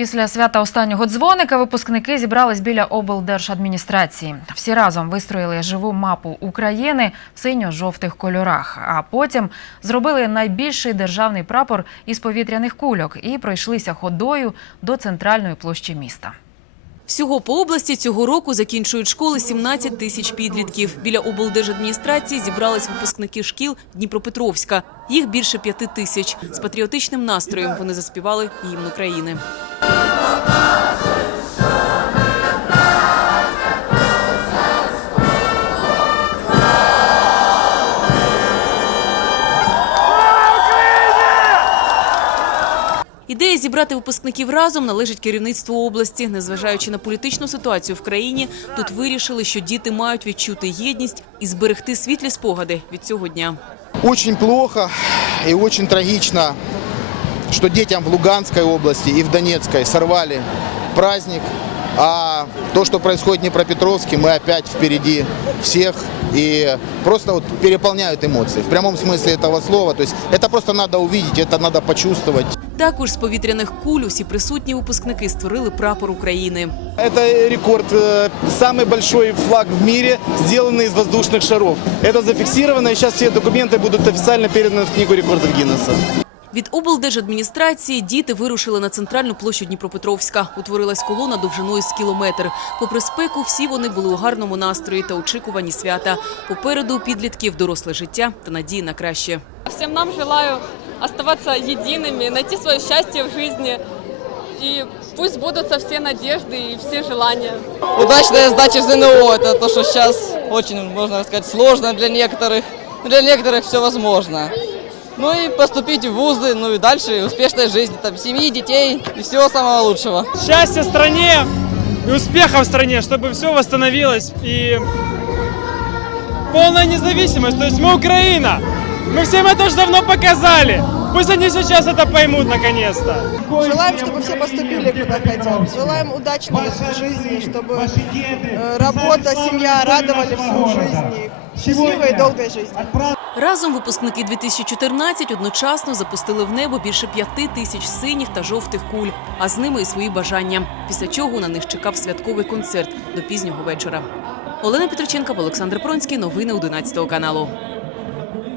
Після свята останнього дзвоника випускники зібрались біля облдержадміністрації. Всі разом вистроїли живу мапу України в синьо-жовтих кольорах. А потім зробили найбільший державний прапор із повітряних кульок і пройшлися ходою до центральної площі міста. Всього по області цього року закінчують школи 17 тисяч підлітків. Біля облдержадміністрації зібрались випускники шкіл Дніпропетровська. Їх більше п'яти тисяч. З патріотичним настроєм вони заспівали гімн України. Ідея зібрати випускників разом належить керівництву області. Незважаючи на політичну ситуацію в країні, тут вирішили, що діти мають відчути єдність і зберегти світлі спогади від цього дня. Очень плохо и очень трагично, что детям в Луганской области и в Донецкой сорвали праздник. А то, что происходит в Днепропетровске, мы опять впереди всех и просто вот переполняют эмоции. В прямом смысле этого слова. То есть это просто надо увидеть, это надо почувствовать. Також з повітряних куль усі присутні випускники створили прапор України. Это рекорд, э, самый большой флаг в мире, сделанный из воздушных шаров. Это зафиксировано, и сейчас все документы будут официально переданы в Книгу рекордов Гиннесса. Від облдержадміністрації діти вирушили на центральну площу Дніпропетровська. Утворилась колона довжиною з кілометр. Попри спеку, всі вони були у гарному настрої та очікувані свята. Попереду у підлітків доросле життя та надії на краще. Всем нам желаю оставаться едиными, найти свое счастье в жизни. И пусть сбудутся все надежды и все желания. Удачная сдача ЗНО – это то, что сейчас очень, можно сказать, сложно для некоторых. Но Для некоторых все возможно. Ну и поступить в вузы, ну и дальше успешной жизни, там, семьи, детей и всего самого лучшего. счастья стране и успеха в стране, чтобы все восстановилось и полная независимость. То есть мы Украина. Мы всем это уже давно показали. Пусть они сейчас это поймут наконец-то. Желаем, чтобы все поступили куда хотят. Желаем удачной жизни, чтобы э, работа, семья радовали всю жизнь. Счастливой и долгой жизни. Разом випускники 2014 одночасно запустили в небо більше п'яти тисяч синіх та жовтих куль, а з ними і свої бажання. Після чого на них чекав святковий концерт до пізнього вечора. Олена Петриченка, Олександр Пронський. Новини 11 каналу.